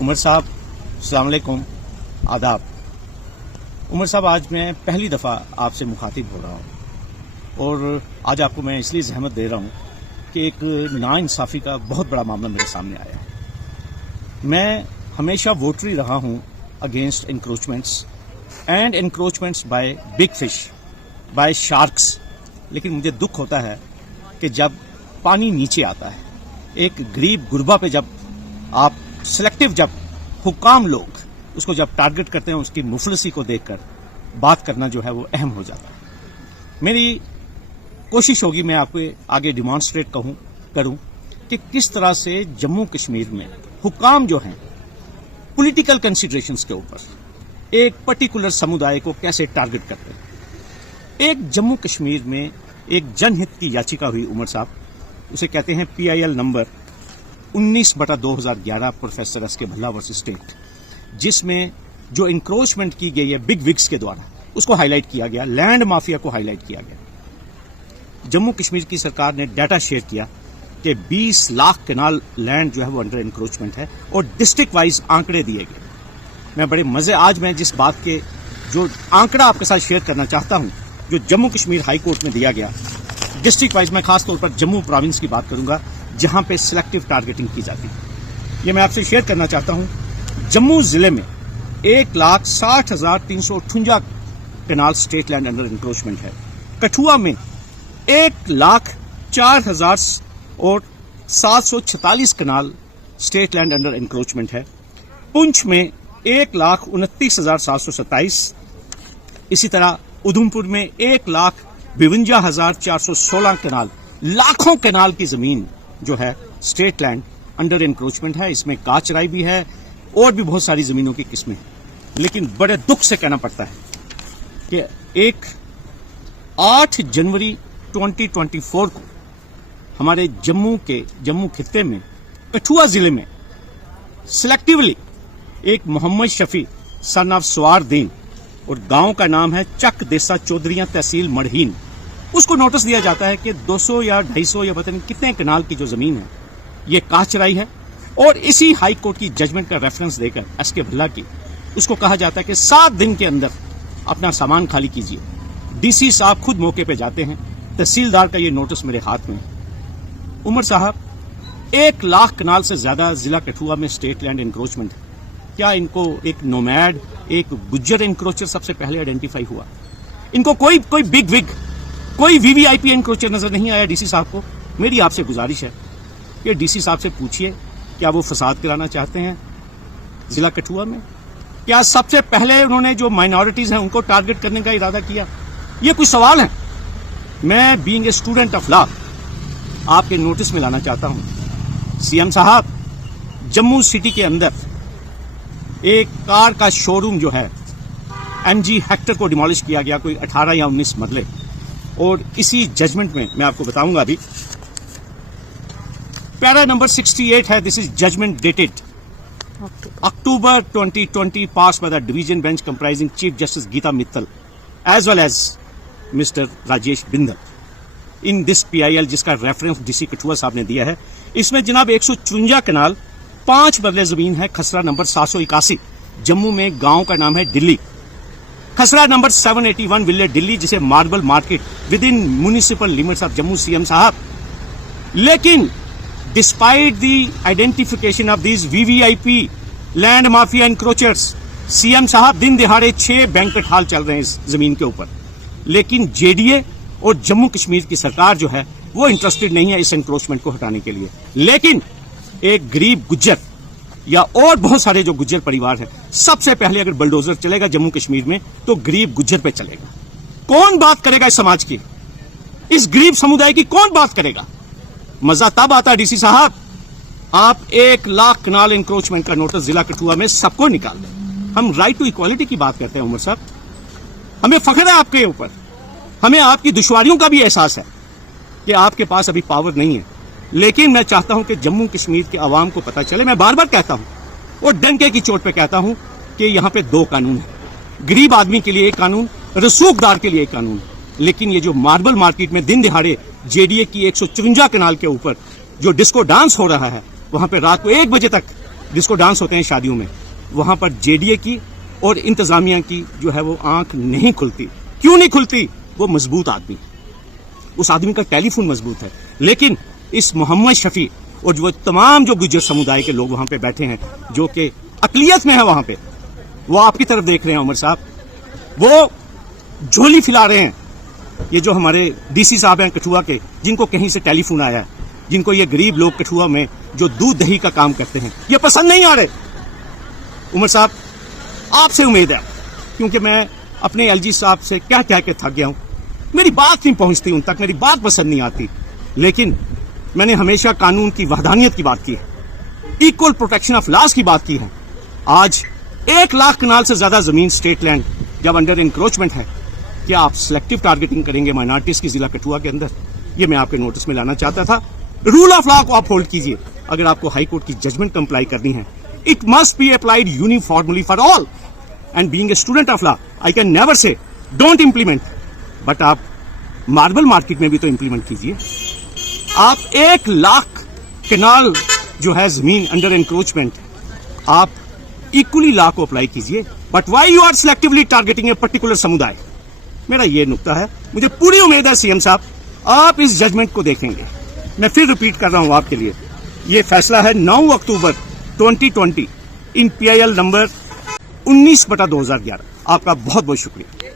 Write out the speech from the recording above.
उमर साहब, अस्सलाम वालेकुम, आदाब। उमर साहब, आज मैं पहली दफ़ा आपसे मुखातिब हो रहा हूँ और आज आपको मैं इसलिए जहमत दे रहा हूँ कि एक नाइंसाफ़ी का बहुत बड़ा मामला मेरे सामने आया है। मैं हमेशा वोटरी रहा हूँ against encroachments and encroachments by big fish, by sharks, लेकिन मुझे दुख होता है कि जब पानी नीचे आता है, एक गरीब गुरबा पे जब आप सिलेक्टिव, जब हुकाम लोग उसको जब टारगेट करते हैं, उसकी मुफलसी को देखकर बात करना जो है वो अहम हो जाता है। मेरी कोशिश होगी मैं आपको आगे डिमॉन्स्ट्रेट करूं कि किस तरह से जम्मू कश्मीर में हुकाम जो हैं पॉलिटिकल कंसिडरेशंस के ऊपर एक पर्टिकुलर समुदाय को कैसे टारगेट करते हैं। एक जम्मू कश्मीर में एक जनहित की याचिका हुई उमर साहब, उसे कहते हैं PIL नंबर 19/2011 प्रोफेसर एस के भल्ला वर्सेस स्टेट, जिसमें जो इंक्रोचमेंट की गई है बिग विग्स के द्वारा उसको हाईलाइट किया गया, लैंड माफिया को हाईलाइट किया गया। जम्मू कश्मीर की सरकार ने डाटा शेयर किया कि 20 लाख कनाल लैंड जो है वो अंडर इंक्रोचमेंट है और डिस्ट्रिक्ट वाइज आंकड़े दिए गए। मैं बड़े मजे आज मैं जिस बात के जो आंकड़ा आपके साथ शेयर करना चाहता हूं, जो जम्मू कश्मीर हाई कोर्ट में दिया गया डिस्ट्रिक्ट वाइज, मैं खासतौर पर जम्मू प्रोविंस की बात करूंगा जहां पे सिलेक्टिव टारगेटिंग की जाती है। ये मैं आपसे शेयर करना चाहता हूं। जम्मू जिले में 1,60,358 कनाल स्टेट लैंड अंडर इंक्रोचमेंट है। कठुआ में 1,04,746 कनाल स्टेट लैंड अंडर इंक्रोचमेंट है। पुंछ में 1,29,727। इसी तरह उधमपुर में 1,52,416 कनाल, लाखों कनाल की जमीन जो है स्टेट लैंड अंडर इंक्रोचमेंट है। इसमें काचराई भी है और भी बहुत सारी जमीनों की किस्में हैं। लेकिन बड़े दुख से कहना पड़ता है कि एक 8 जनवरी 2024 को हमारे जम्मू खित्ते में कठुआ जिले में सिलेक्टिवली एक मोहम्मद शफी सन ऑफ सवारदीन, और गांव का नाम है चक देसा चौधरिया, तहसील मढ़हीन, उसको नोटिस दिया जाता है कि 200 या 250 या पता नहीं कितने कनाल की जो जमीन है ये काचराई है। और इसी हाई कोर्ट की जजमेंट का रेफरेंस देकर एस के भल्ला की उसको कहा जाता है कि 7 दिन के अंदर अपना सामान खाली कीजिए। DC साहब खुद मौके पे जाते हैं, तहसीलदार का ये नोटिस मेरे हाथ में है। उमर साहब, 1 लाख कनाल से ज्यादा जिला कठुआ में स्टेट लैंड इंक्रोचमेंट है। क्या इनको एक नोमैड, एक गुज्जर इंक्रोचर सबसे पहले आइडेंटिफाई हुआ? इनको कोई बिग विग, कोई VVIP इंक्रोचर नजर नहीं आया DC साहब को? मेरी आपसे गुजारिश है कि DC साहब से पूछिए, क्या वो फसाद कराना चाहते हैं जिला कठुआ में? क्या सबसे पहले उन्होंने जो माइनॉरिटीज हैं उनको टारगेट करने का इरादा किया? ये कुछ सवाल है। मैं being a student of law आपके नोटिस में लाना चाहता हूं। CM साहब, जम्मू सिटी के अंदर एक कार का शोरूम जो है MG हेक्टर को डिमोलिश किया गया, कोई 18 या 19 मरले। और इसी जजमेंट में मैं आपको बताऊंगा अभी, पैरा नंबर 68 है। This is judgment dated October 2020, passed by the division bench comprising Chief Justice Geeta Mittal as well as Mr. Rajesh Bindal in this PIL, जिसका रेफरेंस DC कठुआ साहब ने दिया है। इसमें जनाब 154 कनाल 5 मरले जमीन है। खसरा नंबर 781 जम्मू में, गांव का नाम है दिल्ली। खसरा नंबर 781 विलेज दिल्ली, जिसे marble market with in municipal limits of Jammu CM साहब। लेकिन despite the identification of these VVIP land mafia encroachers, CM साहब, दिन दिहाड़े 6 बैंकेट हॉल चल रहे हैं इस जमीन के ऊपर। लेकिन JDA और जम्मू कश्मीर की सरकार जो है वो इंटरेस्टेड नहीं है इस एनक्रोचमेंट को हटाने के लिए। लेकिन एक गरीब गुज्जर या और बहुत सारे जो गुज्जर परिवार है, सबसे पहले अगर बुलडोजर चलेगा जम्मू कश्मीर में तो गरीब गुज्जर पे चलेगा। कौन बात करेगा इस समाज की, इस गरीब समुदाय की कौन बात करेगा? मजा तब आता है DC साहब, आप 1 लाख कनाल इंक्रोचमेंट का नोटिस जिला कठुआ में सबको निकाल दें। हम राइट टू इक्वालिटी की बात करते हैं उमर साहब, हमें फख्र है आपके ऊपर, हमें आपकी दुश्वारियों का भी एहसास है कि आपके पास अभी पावर नहीं है। लेकिन मैं चाहता हूं कि जम्मू कश्मीर के आवाम को पता चले, मैं बार बार कहता हूं और डंके की चोट पे कहता हूं कि यहां पे 2 कानून है। गरीब आदमी के लिए एक कानून, रसूखदार के लिए एक कानून। लेकिन ये जो मार्बल मार्केट में दिन दिहाड़े JDA की 154 कनाल के ऊपर जो डिस्को डांस हो रहा है, वहां पे रात को 1 बजे तक डिस्को डांस होते हैं शादियों में, वहां पर जेडीए की और इंतजामिया की जो है वो आंख नहीं खुलती। क्यों नहीं खुलती? वो मजबूत आदमी है, उस आदमी का टेलीफोन मजबूत है। लेकिन इस मोहम्मद शफी और जो तमाम जो गुज्जर समुदाय के लोग वहां पे बैठे हैं, जो कि अकलियत में है वहां पे, वो आपकी तरफ देख रहे हैं उमर साहब, वो झोली फैला रहे हैं। ये जो हमारे डीसी साहब हैं कठुआ के, जिनको कहीं से टेलीफोन आया है, जिनको ये गरीब लोग कठुआ में जो दूध दही का काम करते हैं, ये पसंद नहीं आ रहे। उमर साहब, आपसे उम्मीद है, क्योंकि मैं अपने एलजी साहब से क्या कह के थक गया हूं, मेरी बात नहीं पहुंचती उन तक, मेरी बात पसंद नहीं आती। लेकिन मैंने हमेशा कानून की वहदानियत की बात की है, इक्वल प्रोटेक्शन ऑफ लॉज की बात की है। आज 1 लाख कनाल से ज्यादा जमीन स्टेट लैंड जब अंडर इंक्रोचमेंट है, क्या आप सिलेक्टिव टारगेटिंग करेंगे माइनॉरिटीज की जिला कठुआ के अंदर? ये मैं आपके नोटिस में लाना चाहता था। रूल ऑफ लॉ को आप होल्ड कीजिए। अगर आपको हाई कोर्ट की जजमेंट कंप्लाई करनी है, it must be applied uniformly for all. And being a student of law, I can never say don't implement, but आप मार्बल मार्केट में भी तो इंप्लीमेंट कीजिए। आप 1 लाख कैनाल जो है जमीन अंडर एनक्रोचमेंट, आप इक्वली लॉ को अप्लाई कीजिए। But why you are selectively targeting a particular समुदाय? मेरा ये नुक्ता है। मुझे पूरी उम्मीद है सीएम साहब, आप इस जजमेंट को देखेंगे। मैं फिर रिपीट कर रहा हूं आपके लिए, ये फैसला है 9 अक्टूबर 2020 इन PIL नंबर 19/2011। आपका बहुत बहुत शुक्रिया।